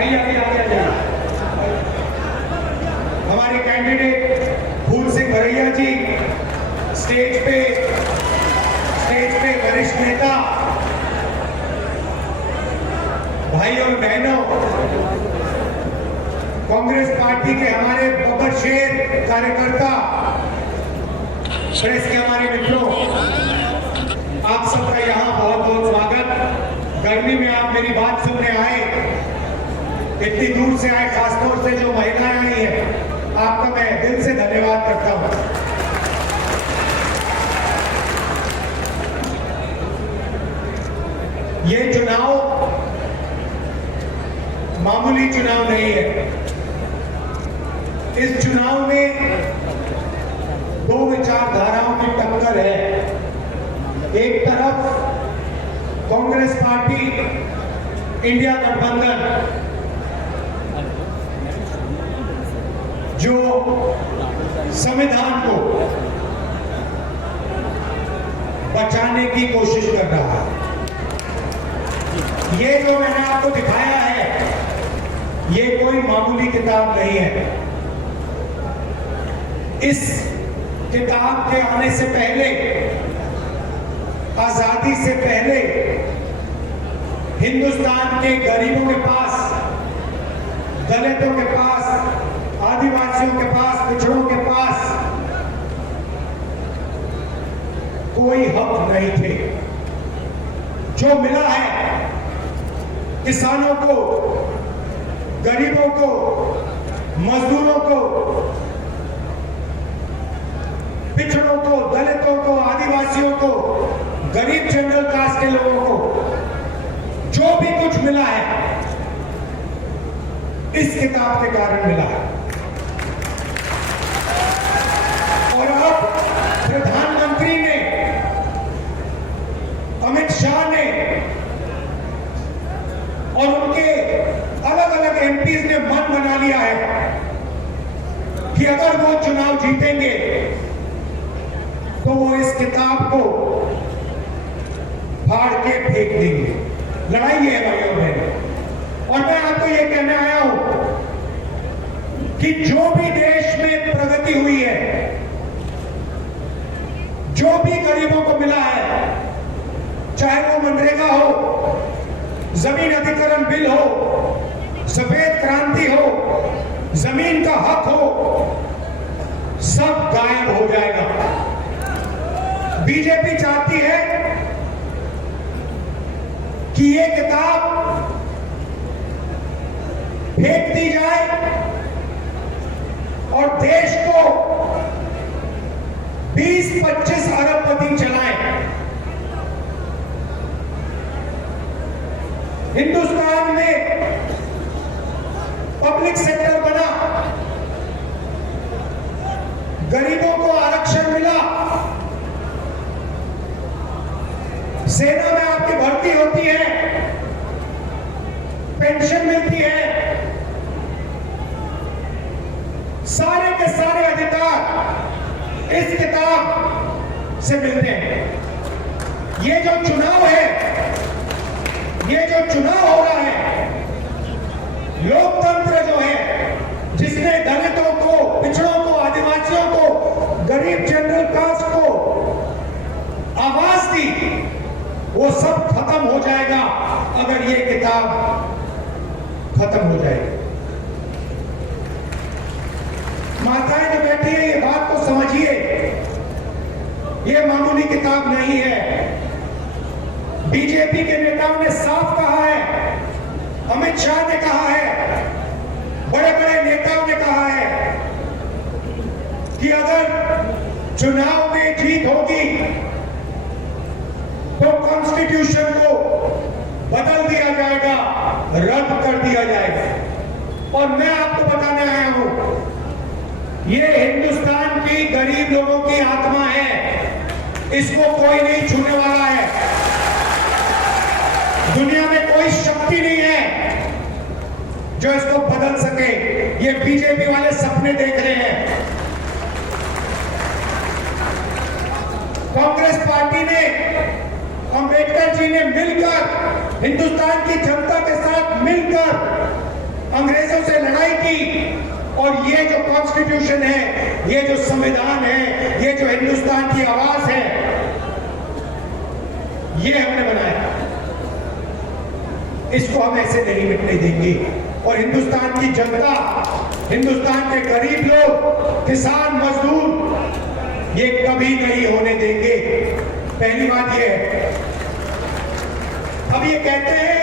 आइए आइए आइए आइए। हमारे कैंडिडेट फूल सिंह भरैया जी स्टेज पे वरिष्ठ नेता, भाई और बहनों, कांग्रेस पार्टी के हमारे बब्बर शेर कार्यकर्ता, प्रेस के हमारे मित्रों, आप सबका यहाँ बहुत बहुत स्वागत। गर्मी में आप मेरी बात सुनने आए, इतनी दूर से आए, खासतौर से जो महिलाएं आई हैं, आपका मैं दिल से धन्यवाद करता हूं। ये चुनाव मामूली चुनाव नहीं है। इस चुनाव में दो विचारधाराओं की टक्कर है। एक तरफ कांग्रेस पार्टी, इंडिया गठबंधन, जो संविधान को बचाने की कोशिश कर रहा है। ये जो मैंने आपको दिखाया है, ये कोई मामूली किताब नहीं है। इस किताब के आने से पहले, आजादी से पहले, हिंदुस्तान के गरीबों के पास, दलितों के पास, आदिवासियों के पास, पिछड़ों के पास कोई हक नहीं थे। जो मिला है किसानों को, गरीबों को, मजदूरों को, पिछड़ों को, दलितों को, आदिवासियों को, गरीब जनरल कास्ट के लोगों को, जो भी कुछ मिला है, इस किताब के कारण मिला है। और अब प्रधानमंत्री ने, अमित शाह ने और उनके अलग अलग एमपीज ने मन बना लिया है कि अगर वो चुनाव जीतेंगे तो वो इस किताब को फाड़ के फेंक देंगे। लड़ाई है भाइयों बहनों। और मैं आपको ये कहने आया हूं कि जो भी देश में प्रगति हुई है, जो भी गरीबों को मिला है, चाहे वो मनरेगा हो, जमीन अधिग्रहण बिल हो, सफेद क्रांति हो, जमीन का हक हो, सब गायब हो जाएगा। बीजेपी चाहती है कि ये किताब फेंक दी जाए और देश को 20-25 अरबपति चलाए। हिंदुस्तान में पब्लिक सेक्टर बना, गरीबों को आरक्षण मिला, सेना में आपकी भर्ती होती है, पेंशन मिलती है, सारे के सारे अधिकार इस किताब से मिलते हैं। ये जो चुनाव है, ये जो चुनाव हो रहा है, लोकतंत्र जो है, जिसने दलितों को, पिछड़ों को, आदिवासियों को, गरीब जनरल कास्ट को आवाज दी, वो सब खत्म हो जाएगा अगर ये किताब खत्म हो जाएगी। माताएं जो बैठी है, ये बात को समझिए, ये मामूली किताब नहीं है। बीजेपी के नेताओं ने साफ कहा है, अमित शाह ने कहा है, बड़े बड़े नेताओं ने कहा है कि अगर चुनाव में जीत होगी तो कॉन्स्टिट्यूशन को बदल दिया जाएगा, रद्द कर दिया जाएगा। और मैं आपको बताने आया हूं, ये हिंदुस्तान की गरीब लोगों की आत्मा है, इसको कोई नहीं छूने वाला है। दुनिया में कोई शक्ति नहीं है जो इसको बदल सके। ये बीजेपी वाले सपने देख रहे हैं। कांग्रेस पार्टी ने, अंबेडकर जी ने मिलकर, हिंदुस्तान की जनता के साथ मिलकर अंग्रेजों से लड़ाई की, और ये जो कॉन्स्टिट्यूशन है, ये जो संविधान है, ये जो हिंदुस्तान की आवाज है, ये हमने बनाया। इसको हम ऐसे नहीं मिटने देंगे। और हिंदुस्तान की जनता, हिंदुस्तान के गरीब लोग, किसान, मजदूर, ये कभी नहीं होने देंगे। पहली बात ये है। अब ये कहते हैं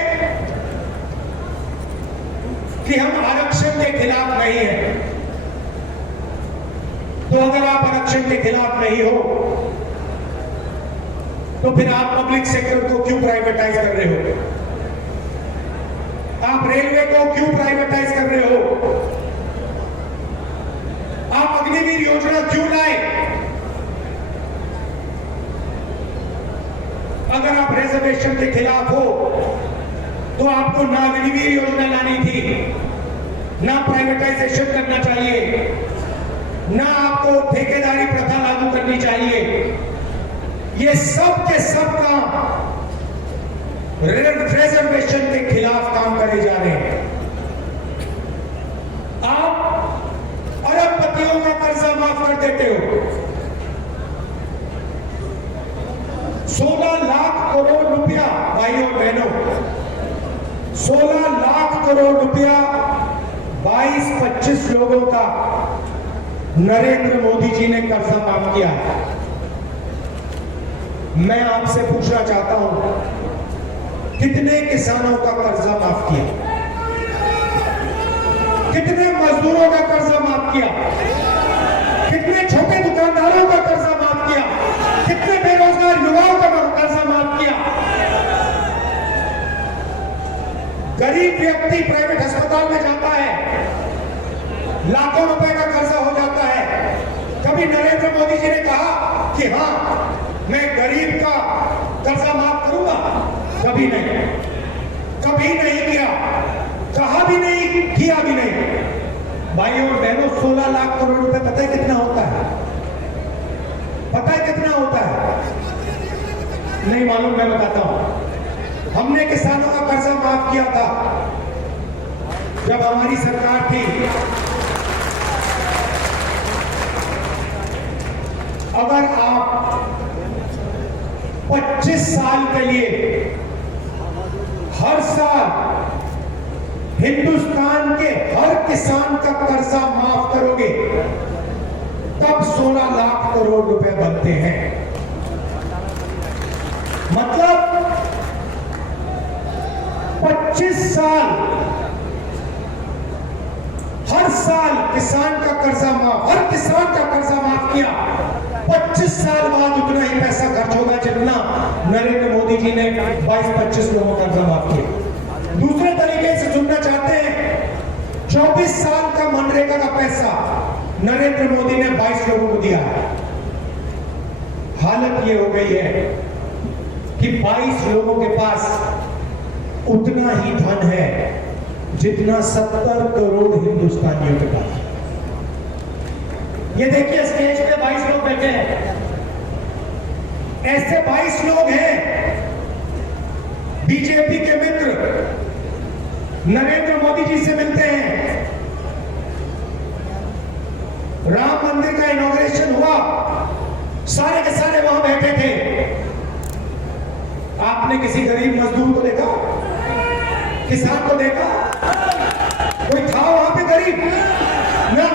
कि हम आरक्षण के खिलाफ नहीं हैं। तो अगर आप आरक्षण के खिलाफ नहीं हो, तो फिर आप पब्लिक सेक्टर को क्यों प्राइवेटाइज कर रहे हो? आप रेलवे को क्यों प्राइवेटाइज कर रहे हो? आप अग्निवीर योजना क्यों लाए? अगर आप रिजर्वेशन के खिलाफ हो, तो आपको ना अग्निवीर योजना लानी थी, ना प्राइवेटाइजेशन करना चाहिए, ना आपको ठेकेदारी प्रथा लागू करनी चाहिए। ये सब के सब काम रिजर्वेशन के खिलाफ काम करे जा रहे हैं। आप अरबपतियों का कर्जा माफ कर देते हो। 16 लाख करोड़ रुपया, भाइयों और बहनों, 16 लाख करोड़ रुपया 22-25 लोगों का नरेंद्र मोदी जी ने कर्जा माफ किया है। मैं आपसे पूछना चाहता हूं, कितने किसानों का कर्जा माफ किया? कितने मजदूरों का कर्जा माफ किया? कितने छोटे दुकानदारों का कर्जा माफ किया? कितने बेरोजगार युवाओं का कर्जा माफ किया? गरीब व्यक्ति प्राइवेट अस्पताल में जाता है, लाखों रुपए का कर्जा हो जाता है। कभी नरेंद्र मोदी जी ने कहा कि हाँ, मैं गरीब का कर्जा माफ करूंगा? कभी नहीं, कभी नहीं किया, कहा भी नहीं, किया भी नहीं। भाइयों और बहनों, 16 लाख करोड़ रुपए पता है कितना होता है? पता है कितना होता है? नहीं मालूम, मैं बताता हूं। हमने किसानों का कर्जा माफ किया था जब हमारी सरकार थी। अगर आप 25 साल के लिए हर साल हिंदुस्तान के हर किसान का कर्जा माफ करोगे, तब 16 लाख करोड़ रुपए बनते हैं। मतलब 25 साल, हर साल किसान का कर्जा माफ, हर किसान का कर्जा माफ किया। 25 साल बाद उतना ही पैसा खर्च होगा जितना नरेंद्र मोदी जी ने 22-25 लोगों का कर्जा माफ किया। दूसरे तरीके से सुनना चाहते हैं, 24 साल का मनरेगा का पैसा नरेंद्र मोदी ने 22 लोगों को दिया। हालत ये हो गई है कि 22 लोगों के पास उतना ही धन है जितना 70 करोड़ हिंदुस्तानियों के पास। ये देखिए, स्टेज पे 22 लोग बैठे हैं। ऐसे 22 लोग हैं बीजेपी के मित्र, नरेंद्र मोदी जी से मिलते हैं। राम मंदिर का इनॉग्रेशन हुआ, सारे के सारे वहां बैठे थे। आपने किसी गरीब मजदूर को देखा? किसान को देखा? कोई था वहां पे गरीब? ना।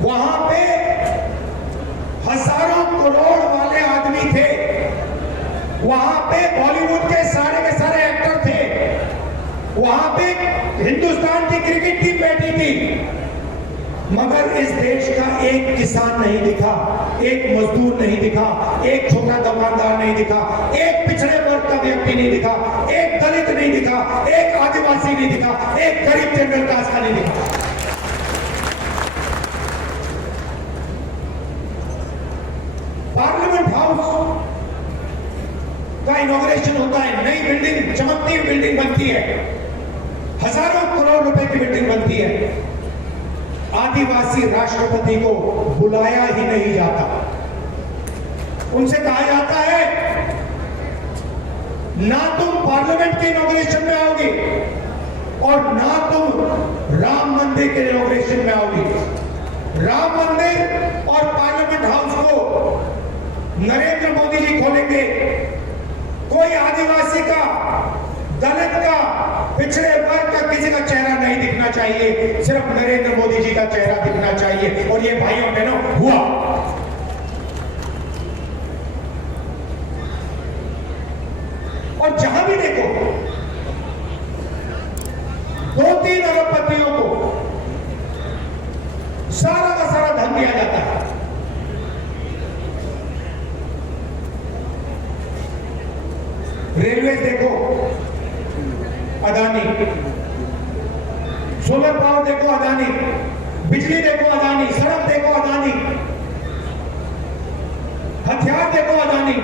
वहां पे हजारों करोड़ वाले आदमी थे। वहां पे बॉलीवुड के सारे एक्टर थे। वहां पे हिंदुस्तान की क्रिकेट टीम बैठी थी। मगर इस देश का एक किसान नहीं दिखा, एक मजदूर नहीं दिखा, एक छोटा दुकानदार नहीं दिखा, एक पिछड़े वर्ग का व्यक्ति नहीं दिखा, एक दलित नहीं दिखा, एक आदिवासी नहीं दिखा, एक गरीब जनरल कास्ट का नहीं दिखा। पार्लियामेंट हाउस का इनॉग्रेशन होता है, नई बिल्डिंग, चमकती बिल्डिंग बनती है, हजारों करोड़ रुपए की बिल्डिंग बनती है। आदिवासी राष्ट्रपति को बुलाया ही नहीं जाता। उनसे कहा जाता है, ना तुम पार्लियामेंट के इनॉग्रेशन में आओगे, और ना तुम राम मंदिर के इनॉग्रेशन में आओगी। राम मंदिर और पार्लियामेंट हाउस को नरेंद्र मोदी जी खोलेंगे। कोई आदिवासी का, दलित का, पिछड़े वर्ग का किसी का चेहरा नहीं दिखना चाहिए, सिर्फ नरेंद्र मोदी जी का चेहरा दिखना चाहिए। और ये भाइयों बहनों हुआ। और जहां भी देखो 2-3 अरबपतियों को सारा का सारा धन दिया जाता है। रेलवे देखो अदानी, सोलर पावर देखो अदानी, बिजली देखो अदानी, सड़क देखो अदानी, हथियार देखो अदानी।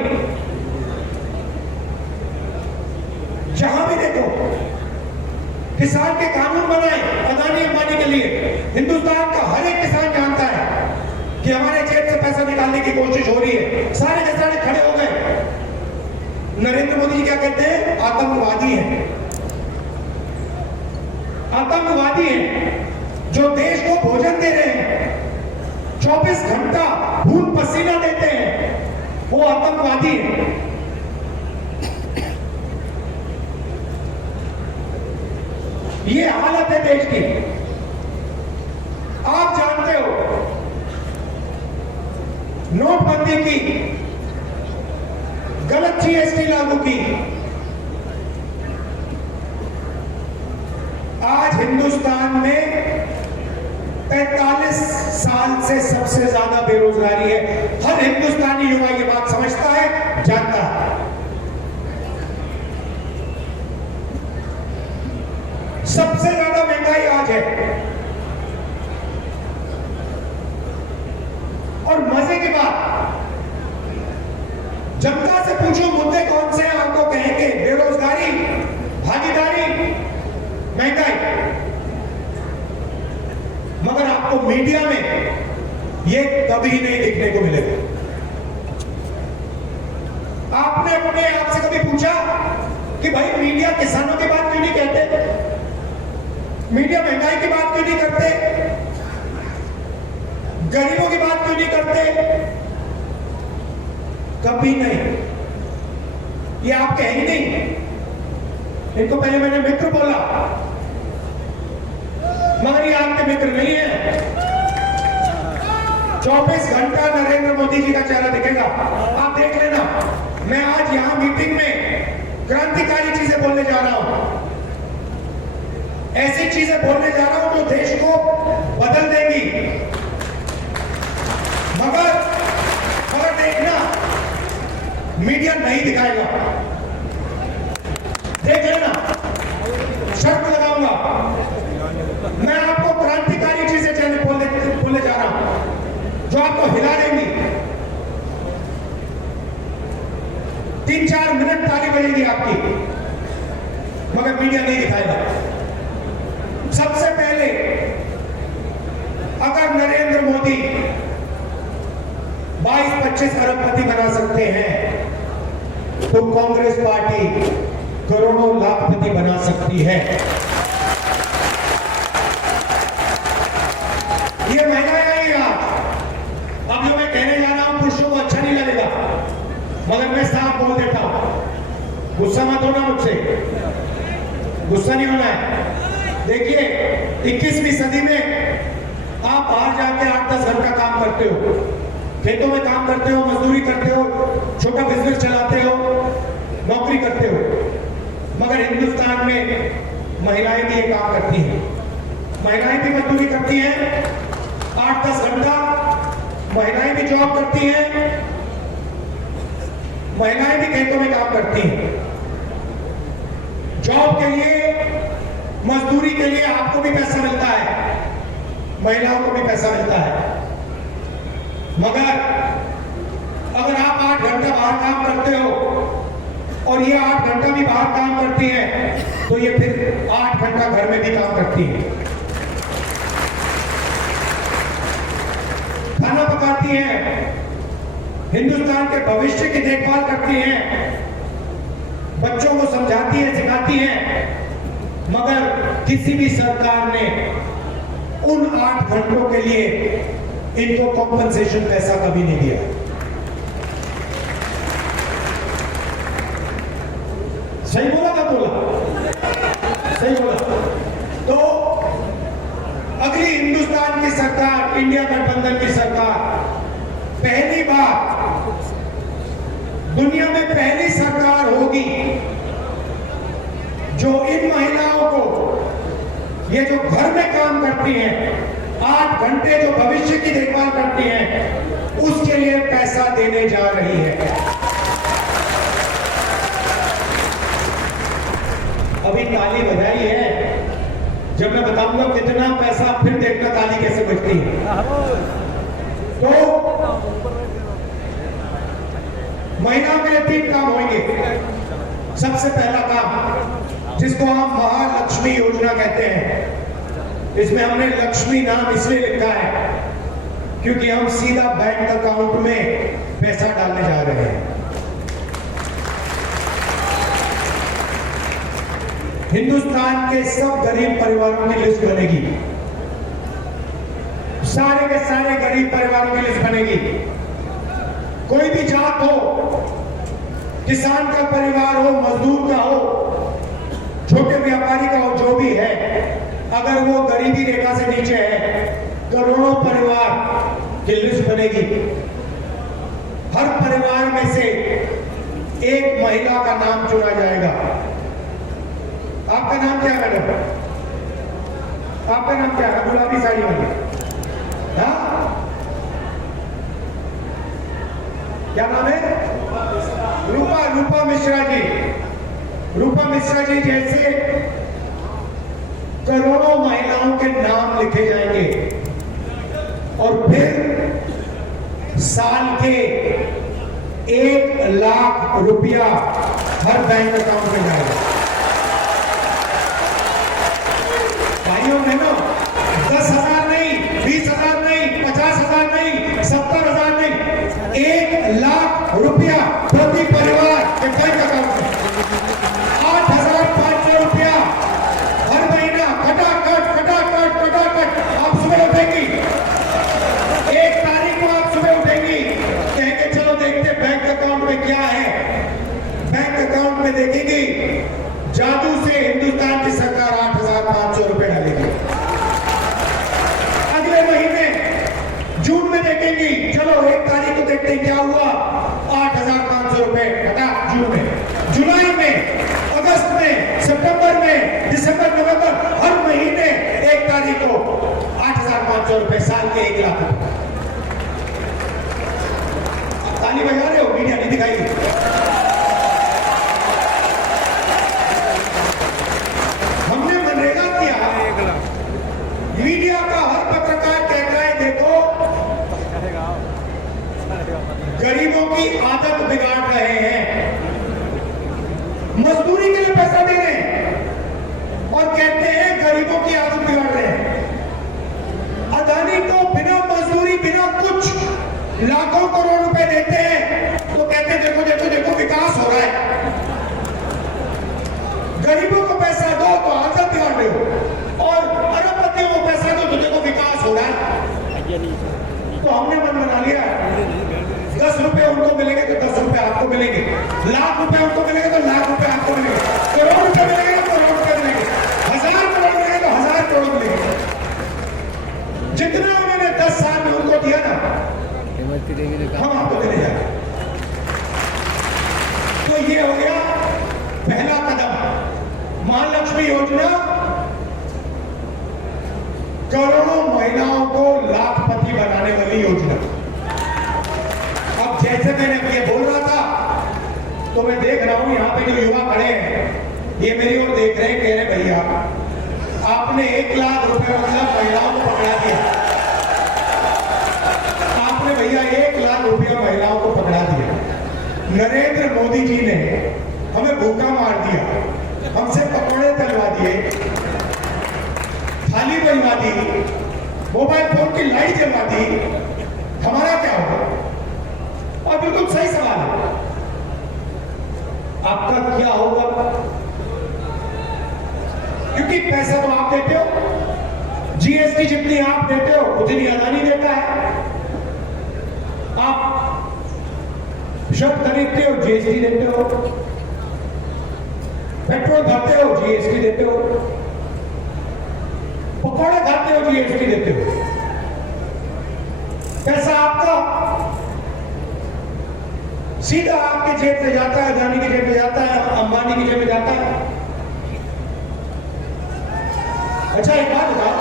जहां भी देखो किसान के कानून बनाए अदानी अंबानी के लिए। हिंदुस्तान का हर एक किसान जानता है कि हमारे जेब से पैसा निकालने की कोशिश हो रही है। सारे के सारे खड़े हो गए। नरेंद्र मोदी जी क्या कहते हैं? आतंकवादी हैं। आतंकवादी हैं जो देश को भोजन दे रहे हैं, 24 घंटा खून पसीना देते हैं, वो आतंकवादी हैं। ये हालत है देश की। आप जानते हो नोटबंदी की, गलत जीएसटी लागू की। आज हिंदुस्तान में 45 साल से सबसे ज्यादा बेरोजगारी है। हर हिंदुस्तानी युवा ये बात समझता है, जानता है। सबसे ज्यादा महंगाई आज है। और मजे की बात, जनता से पूछो मुद्दे कौन से हैं, आपको कहेंगे बेरोजगारी, भागीदारी, महंगाई। मगर आपको मीडिया में ये कभी नहीं देखने को मिलेगा। आपने अपने आप से कभी पूछा कि भाई मीडिया किसानों की बात क्यों नहीं कहते? मीडिया महंगाई की बात क्यों नहीं करते? गरीबों की बात क्यों नहीं करते? कभी नहीं। ये आप कहेंगे नहीं। इनको पहले मैंने मित्र बोला, मगर ये आपके मित्र नहीं है। 24 घंटा नरेंद्र मोदी जी का चेहरा दिखेगा, आप देख लेना। मैं आज यहां मीटिंग में क्रांतिकारी चीजें बोलने जा रहा हूं, ऐसी चीजें बोलने जा रहा हूं जो देश को बदल देगी। मगर देखना, मीडिया नहीं दिखाएगा। देख लेना, शर्त लगाऊंगा। मैं आपको क्रांतिकारी चीजें बोलने जा रहा हूं जो आपको हिला देंगी। 3-4 मिनट ताली बजेगी आपकी, मगर मीडिया नहीं दिखाएगा। सबसे पहले अगर नरेंद्र मोदी 22-25 अरबपति बना सकते हैं, तो कांग्रेस पार्टी करोड़ों लाखपति बना सकती है। ये महंगाई आई आज। अब जो मैं कहने जा रहा हूं पुरुषों को अच्छा नहीं लगेगा, मगर मैं साफ बोल देता हूं। गुस्सा मत होना मुझसे, गुस्सा नहीं होना है। देखिए 21वीं सदी में आप बाहर जाके 8-10 घंटा काम करते हो, खेतों में काम करते हो, मजदूरी करते हो, छोटा बिजनेस चलाते हो, नौकरी करते हो। मगर हिंदुस्तान में महिलाएं भी ये काम करती हैं। महिलाएं भी मजदूरी करती हैं 8-10 घंटा, महिलाएं भी जॉब करती हैं, महिलाएं भी खेतों में काम करती हैं। जॉब के लिए, मजदूरी के लिए आपको भी पैसा मिलता है, महिलाओं को भी पैसा मिलता है। मगर अगर आप 8 घंटा बाहर काम करते हो और ये 8 घंटा भी बाहर काम करती है, तो ये फिर 8 घंटा घर में भी काम करती है। खाना पकाती है, हिंदुस्तान के भविष्य की देखभाल करती हैं, बच्चों को समझाती है, सिखाती हैं, मगर किसी भी सरकार ने उन 8 घंटों के लिए इनको कॉम्पनसेशन पैसा कभी नहीं दिया। सही बोला ना? बोला सही बोला। तो अगली हिंदुस्तान की सरकार, इंडिया गठबंधन की सरकार, पहली बार दुनिया में पहली सरकार होगी जो इन महिलाओं को, ये जो घर में काम करती हैं, 8 घंटे जो भविष्य की देखभाल करती हैं, उसके लिए पैसा देने जा रही है। अभी ताली बजाई है, जब मैं बताऊंगा कितना पैसा, फिर देखना ताली कैसे बजती है। तो महिलाओं के लिए 3 काम होंगे। सबसे पहला काम, जिसको हम महालक्ष्मी योजना कहते हैं, इसमें हमने लक्ष्मी नाम इसलिए लिखा है क्योंकि हम सीधा बैंक अकाउंट में पैसा डालने जा रहे हैं। हिंदुस्तान के सब गरीब परिवारों की लिस्ट बनेगी, सारे के सारे गरीब परिवारों की लिस्ट बनेगी। कोई भी जात हो, किसान का परिवार हो, मजदूर का हो, छोटे व्यापारी का हो, जो भी है, अगर वो गरीबी रेखा से नीचे है, करोड़ों परिवार की लिस्ट बनेगी। हर परिवार में से एक महिला का नाम चुना जाएगा। आपका नाम क्या है मैडम? आपका नाम क्या है? गुलाबी साड़ी वाली, क्या नाम है? रूपा मिश्रा जी। रूपा मिश्रा जी जैसे करोड़ों महिलाओं के नाम लिखे जाएंगे और फिर साल के 1 लाख रुपया हर बैंक अकाउंट में जाएगा। भाइयों बहनों, 10,000 नहीं, 20,000 नहीं, 50,000 नहीं, 70,000 नहीं, 1 लाख रुपया प्रति परिवार के बैंक अकाउंट में। 8,500 रुपया हर महीना खटाखट आप सुबह उठेंगी, 1 तारीख को आप सुबह उठेंगी, कहेंगे चलो देखते बैंक अकाउंट में क्या है। बैंक अकाउंट में देखेंगी, जादू से हिंदुस्तान की सरकार 8,500 रुपए डालेगी। अगले महीने जून में देखेंगी, चलो 1 तारीख को देखते हैं क्या हुआ, 8,500 रुपए घटा जून में, जुलाई में, अगस्त में, सितंबर में, दिसंबर, नवंबर, हर महीने 1 तारीख को 8,500 रुपए, साल के 1 लाख रुपए। ताली बजा रहे हो, मीडिया नहीं दिखाई। मीडिया का हर पत्रकार कहता है देखो गरीबों की आदत बिगाड़ रहे हैं, मजदूरी के लिए पैसा दे रहे हैं और कहते हैं गरीबों की आदत बिगाड़ रहे हैं। अदानी को बिना मजदूरी, बिना कुछ लाखों करोड़ रुपए देते हैं तो कहते हैं देखो देखो देखो विकास हो रहा है। गरीबों को पैसा दो तो आदत बिगाड़ रहे हो और अरबपतियों को पैसा दो तो देखो विकास हो रहा है। तो हमने मन बना लिया, 10 रुपए उनको मिलेंगे तो 10 रुपए आपको मिलेंगे, लाख रुपए उनको मिलेंगे तो लाख रुपए आपको मिलेंगे, करोड़ रुपए मिलेंगे तो करोड़ रुपए मिलेंगे, 1000 करोड़ मिलेंगे तो 1000 करोड़ मिलेंगे। जितना उन्होंने 10 साल में उनको दिया ना, हम आपको देने जा रहे। तो ये हो गया पहला कदम, महालक्ष्मी योजना, करोड़ों महिलाओं को लाखपति बनाने वाली योजना। अब जैसे मैंने ये बोल रहा था तो मैं देख रहा हूं यहां पे जो युवा खड़े हैं ये मेरी ओर देख रहे हैं, कह रहे भैया आपने 1 लाख रुपए मतलब महिलाओं को पकड़ा दिया, आपने भैया 1 लाख रुपया महिलाओं को पकड़ा दिया। नरेंद्र मोदी जी ने हमें भूखा मार दिया, हमसे पकौड़े तलवा दिए, थाली बनवा दी, मोबाइल फोन की लाइट जलवा दी, हमारा क्या होगा? और बिल्कुल सही सवाल है, आपका क्या होगा? क्योंकि पैसा तो आप देते हो, जीएसटी जितनी आप देते हो उतनी अदानी देता है। आप शब्द खरीदते हो, जीएसटी देते हो, पेट्रोल भरते हो, जीएसटी देते हो, पकौड़े खाते हो, जीएसटी देते हो। पैसा आपका सीधा आपके जेब से जाता है, अदानी की जेब में जाता है, अंबानी की जेब में जाता है। अच्छा एक बात बताओ,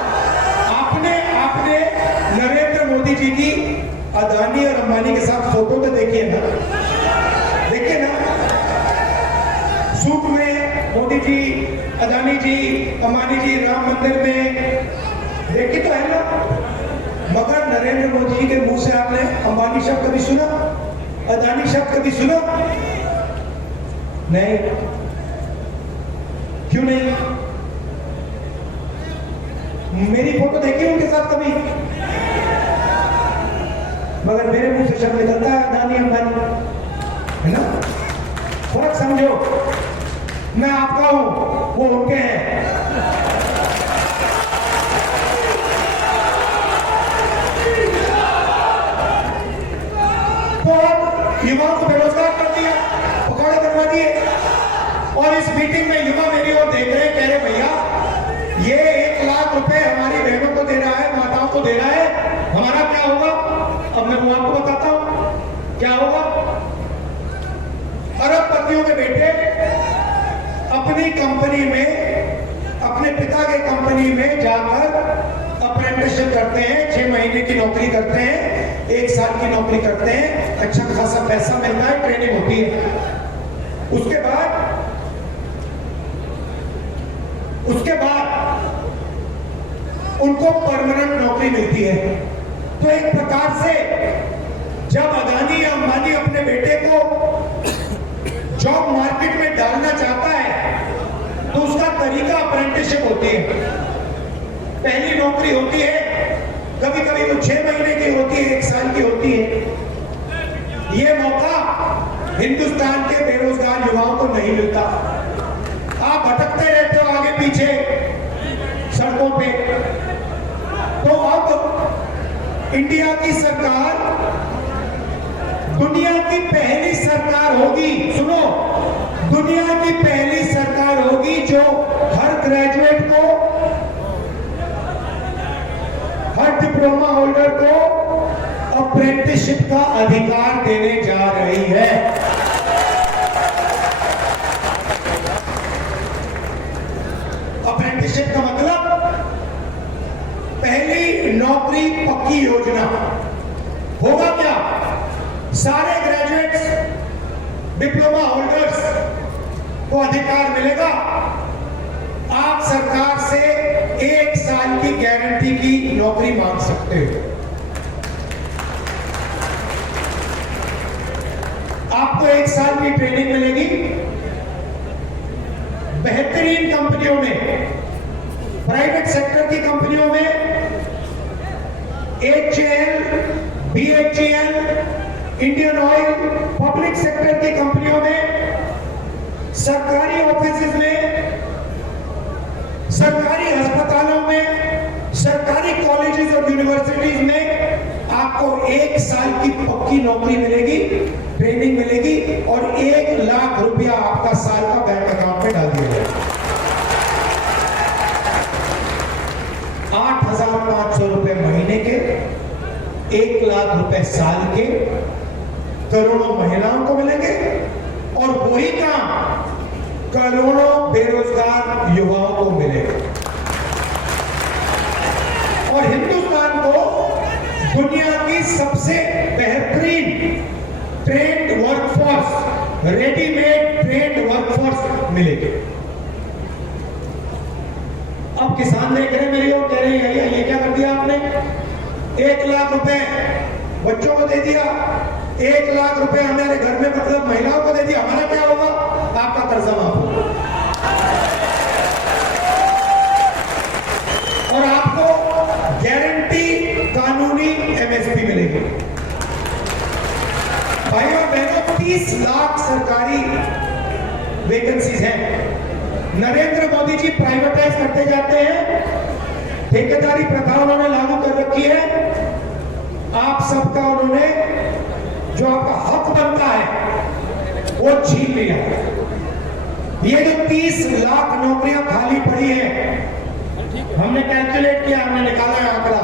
आपने नरेंद्र मोदी जी की अदानी और अंबानी के साथ फोटो तो देखिए ना, देखिए ना, सूट में मोदी जी, अदानी जी, अंबानी जी राम मंदिर में, देखिए तो है ना। मगर नरेंद्र मोदी जी के मुंह से आपने अंबानी शब्द कभी सुना, अदानी शब्द कभी सुना? नहीं। क्यों नहीं? मेरी फोटो देखी उनके साथ कभी? मगर मेरे मुंह से शब्द निकलता है अदानी अंबानी, है ना? फर्क समझो, मैं आपका हूं, वो उनके हैं। तो युवाओं को बेरोजगार कर दिया, पकौड़े बनवा दिए। और इस मीटिंग में युवा मेरी ओर देख रहे हैं, कह रहे भैया ये 1 लाख रुपए हमारी बहनों को दे रहा है, माताओं को दे रहा है, हमारा क्या होगा? अब मैं वो आपको बताता हूं क्या होगा। अरबपतियों के बेटे अपनी कंपनी में, अपने पिता के कंपनी में जाकर अप्रेंटिसशिप करते हैं, 6 महीने की नौकरी करते हैं, 1 साल की नौकरी करते हैं, अच्छा खासा पैसा मिलता है, ट्रेनिंग होती है। उसके बाद उनको परमानेंट नौकरी मिलती है। तो एक प्रकार से जब अदानी या अंबानी अपने बेटे को जॉब मार्केट में डालना चाहता है तो उसका तरीका अप्रेंटिसशिप होती है। पहली नौकरी होती है, कभी कभी वो 6 महीने की होती है, 1 साल की होती है। ये मौका हिंदुस्तान के बेरोजगार युवाओं को नहीं मिलता। आप भटकते रहते हो आगे पीछे सड़कों पे। तो अब इंडिया की सरकार दुनिया की पहली सरकार होगी, सुनो, दुनिया की पहली सरकार होगी जो हर ग्रेजुएट को, हर डिप्लोमा होल्डर को अप्रेंटिसशिप का अधिकार देने जा रही है। अप्रेंटिसशिप का मतलब पहली नौकरी पक्की योजना। होगा क्या? सारे ग्रेजुएट्स, डिप्लोमा होल्डर्स को अधिकार मिलेगा। आप सरकार से 1 साल की गारंटी की नौकरी मांग सकते हो। आपको 1 साल की ट्रेनिंग मिलेगी। बेहतरीन कंपनियों में, प्राइवेट सेक्टर की कंपनियों में, HAL, BHEL, Indian oil, public sector की कंपनियों में, सरकारी ऑफिसेज में, सरकारी अस्पतालों में, सरकारी कॉलेजेस और यूनिवर्सिटीज में आपको 1 साल की पक्की नौकरी मिलेगी, ट्रेनिंग मिलेगी और 1 लाख रुपया आपका साल का बैंक अकाउंट में डाल दिया जाएगा। 8,500 रुपए महीने के, 1 लाख रुपए साल के, करोड़ों महिलाओं को मिलेंगे और वही काम करोड़ों बेरोजगार युवाओं को मिलेगा। और हिंदुस्तान को दुनिया की सबसे बेहतरीन trend workforce, readymade trend workforce मिलेगी। अब किसान देख रहे मेरी और कह रहे हैं ये क्या कर दिया आपने? 1 लाख रुपए बच्चों को दे दिया, 1 लाख रुपए हमारे घर में मतलब महिलाओं को दे दिया, हमारा क्या होगा? आपका कर्जा माफ होगा और आपको गारंटी कानूनी MSP मिलेगी। भाइयों और बहनों, 30 लाख सरकारी वैकेंसीज हैं। नरेंद्र मोदी जी प्राइवेटाइज ठेकेदारी प्रथा उन्होंने लागू कर रखी है। आप सबका उन्होंने जो आपका हक बनता है वो छीन लिया। ये जो 30 लाख नौकरियां खाली पड़ी है, हमने कैलकुलेट किया, हमने निकाला है आंकड़ा,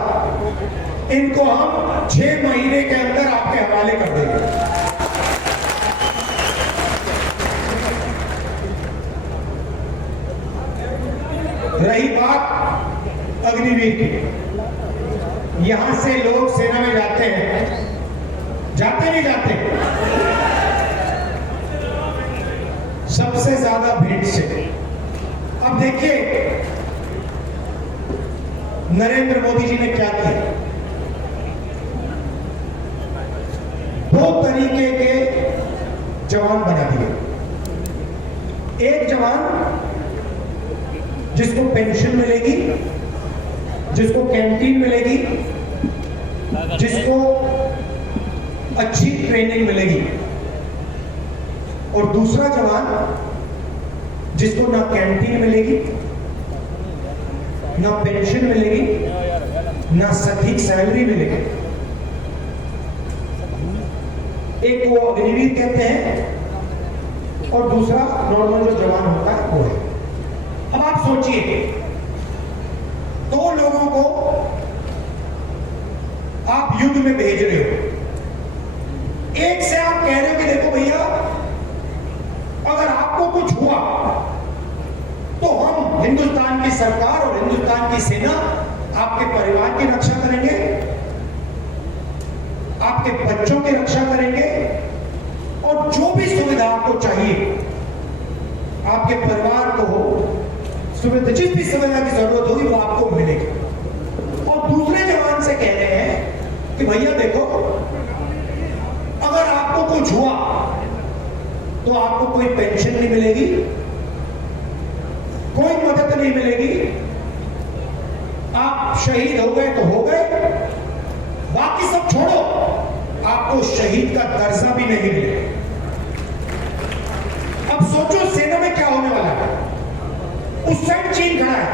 इनको हम 6 महीने के अंदर आपके हवाले कर देंगे। रही बात अग्निवीर की, यहां से लोग सेना में जाते हैं, जाते नहीं जाते, सबसे ज्यादा भीड़ से। अब देखिए नरेंद्र मोदी जी ने क्या किया। 2 तरीके के जवान बना दिए। एक जवान जिसको पेंशन मिलेगी, जिसको कैंटीन मिलेगी, जिसको अच्छी ट्रेनिंग मिलेगी, और दूसरा जवान जिसको ना कैंटीन मिलेगी, ना पेंशन मिलेगी, ना सटीक सैलरी मिलेगी। एक को अग्निवीर कहते हैं और दूसरा नॉर्मल जो जवान होता है वो है। अब आप सोचिए, 2 लोगों को आप युद्ध में भेज रहे हो। एक से आप कह रहे हो कि देखो भैया, अगर आपको कुछ हुआ तो हम हिंदुस्तान की सरकार और हिंदुस्तान की सेना आपके परिवार की रक्षा करेंगे, आपके बच्चों की रक्षा करेंगे, और जो भी सुविधा आपको चाहिए आपके परिवार को सुविधा, जिस भी सुविधा की जरूरत होगी वो आपको मिलेगी। और दूसरे जवान से कह रहे हैं कि भैया देखो, अगर आपको कुछ हुआ तो आपको कोई पेंशन नहीं मिलेगी, कोई मदद नहीं मिलेगी, आप शहीद हो गए तो हो गए, बाकी सब छोड़ो, आपको शहीद का दर्जा भी नहीं मिलेगा। अब सोचो सेना में क्या होने वाला है। उस साइड चीन खड़ा है,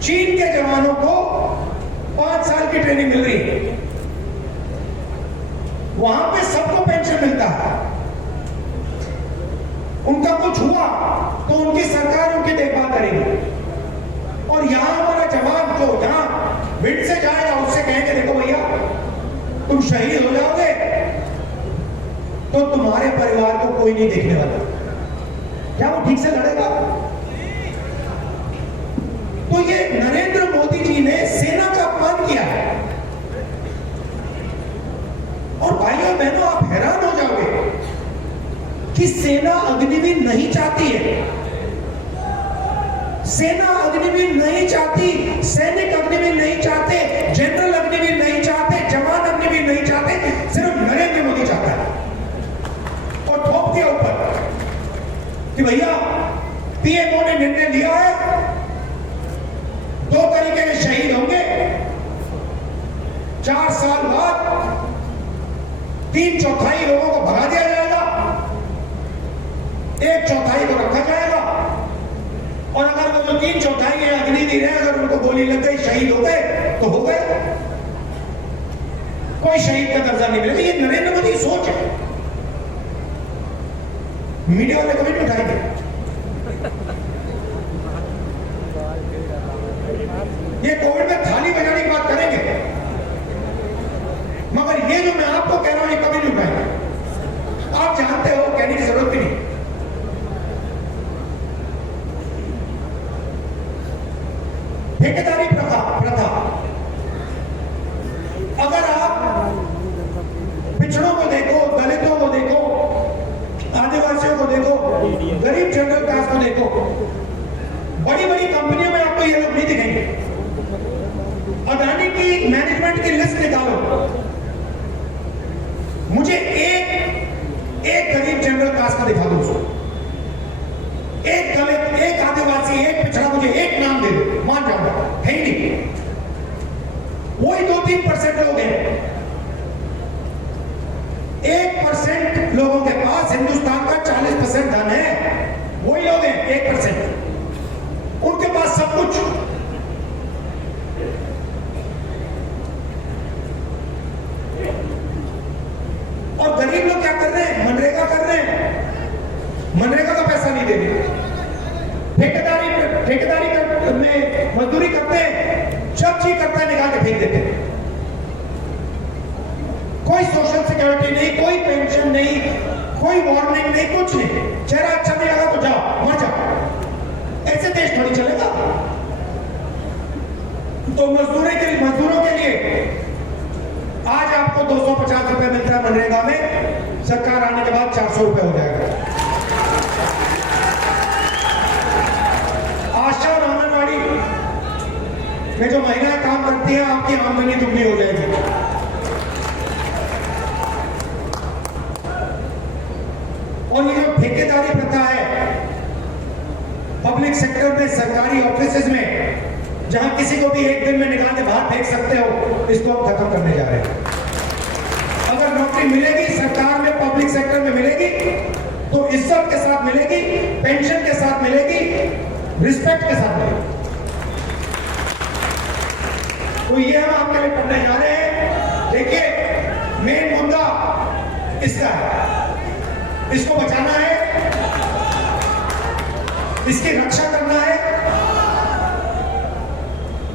चीन के जवानों को 5 साल की ट्रेनिंग मिल रही है, वहां पे सबको पेंशन मिलता है, उनका कुछ हुआ तो उनकी सरकार उनकी देखभाल करेगी। और यहां हमारा जवान जो यहां विंड से जाएगा उससे कहेंगे देखो भैया तुम शहीद हो जाओगे तो तुम्हारे परिवार को कोई नहीं देखने वाला। क्या वो ठीक से लड़ेगा? तो ये नरेंद्र मोदी जी ने सेना का अपमान किया है। और भाइयों बहनों, आप हैरान हो जाओगे कि सेना अग्निवीर नहीं चाहती है, सेना अग्निवीर नहीं चाहती, सैनिक अग्निवीर नहीं चाहते, जनरल अग्निवीर नहीं चाहते, जवान अग्निवीर नहीं चाहते, सिर्फ नरेंद्र मोदी चाहता है। और थोप दिया ऊपर कि भैया पीएमओ ने निर्णय लिया है 2 तरीके के शहीद होंगे, 4 साल बाद 3/4 लोगों को भगा दिया जाएगा, 1/4 को रखा जाएगा, और अगर वो जो 3/4 अग्निवीर है अगर उनको गोली लग गई शहीद हो गए तो हो गए, कोई शहीद का दर्जा नहीं मिलेगा। ये नरेंद्र मोदी की सोच है। मीडिया वाले कभी नहीं उठाएंगे। ये कोविड में थाली बजाने की बात करेंगे, मगर ये जो मैं आपको कह रहा हूं ये कभी नहीं उठाएंगे। आप जानते हो, कहने की जरूरत भी नहीं। ठेकेदारी प्रथा, अगर आप पिछड़ों को देखो, दलितों को देखो, आदिवासियों को देखो, गरीब जनरल कास्ट को देखो, बड़ी बड़ी कंपनियों में आपको ये लोग नहीं दिखेंगे। अदानी की मैनेजमेंट की लिस्ट निकालो, मुझे एक गरीब जनरल कास्ट का दिखा दो उसको, एक दलित, एक आदिवासी, एक पिछड़ा, मुझे एक नाम दे दो, मान जाऊंगा, है ही नहीं। वही 2-3% लोग हैं। 1% लोगों के पास हिंदुस्तान का 40% धन है, वही लोग हैं 1%। उनके पास सब कुछ ठेकेदारी में मजदूरी करते हैं, जब जी करता है निकाल के फेंक देते हैं। कोई सोशल सिक्योरिटी नहीं, कोई पेंशन नहीं, कोई वार्निंग नहीं, कुछ नहीं। चेहरा अच्छा नहीं लगा तो जाओ, मर जाओ। ऐसे देश थोड़ी चलेगा। तो मजदूरों के लिए आज आपको 250 रुपए मिलता है मनरेगा में, सरकार आने के बाद 400 रुपए हो जाएगा। आशा और आंगनवाड़ी में जो महिलाएं काम करती हैं, आपकी आमदनी दुगनी हो जाएगी। और ये जो ठेकेदारी प्रथा है पब्लिक सेक्टर में, सरकारी ऑफिसेज में, जहां किसी को भी एक दिन में निकाल के बाहर फेंक सकते हो, इसको हम खत्म करने जा रहे हैं। अगर नौकरी मिलेगी सरकार में, पब्लिक सेक्टर में मिलेगी तो इज्जत के साथ मिलेगी, पेंशन के साथ मिलेगी, रिस्पेक्ट के साथ मिलेगी। तो ये हम आपके लिए करने जा रहे हैं। देखिए, मेन मुद्दा इसका है, इसको बचाना है, इसकी रक्षा करना है।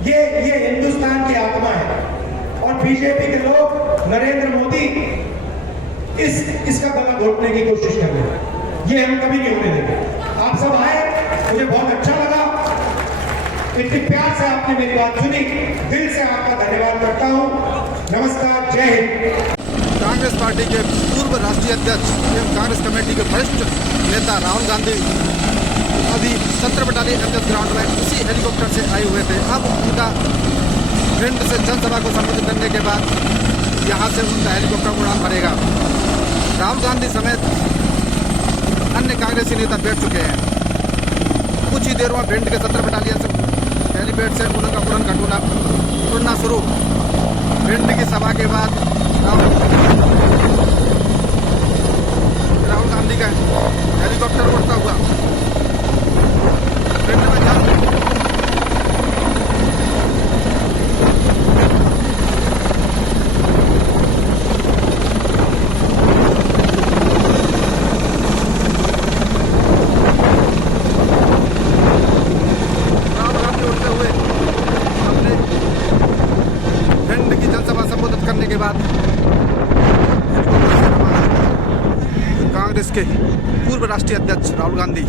ये हिंदुस्तान की आत्मा है और बीजेपी के लोग, नरेंद्र मोदी इसका गला घोटने की कोशिश कर रहे हैं। ये हम कभी नहीं होने देंगे। आप सब आए, मुझे बहुत अच्छा लगा, इतने प्यार से आपने मेरी बात सुनी, दिल से आपका धन्यवाद करता हूं। नमस्कार, जय हिंद। कांग्रेस पार्टी के पूर्व राष्ट्रीय अध्यक्ष एवं कांग्रेस कमेटी के वरिष्ठ नेता राहुल गांधी अभी 17 बटालियन एमएस ग्राउंड में उसी हेलीकॉप्टर से आए हुए थे। अब उनका भिंड से जनसभा को संबोधित करने के बाद यहां से उनका हेलीकॉप्टर उड़ान भरेगा। राहुल गांधी समेत अन्य कांग्रेसी नेता बैठ चुके हैं। कुछ ही देर में भिंड के 17 बटालियन से हेलीपैड से उनका उड़न खटोला उड़ना शुरू। भिंड की सभा के बाद राहुल गांधी का हेलीकॉप्टर उड़ता हुआ भिंड में जा राहुल गांधी उड़ते हुए अपने भिंड की जनसभा संबोधित करने के बाद कांग्रेस के पूर्व राष्ट्रीय अध्यक्ष राहुल गांधी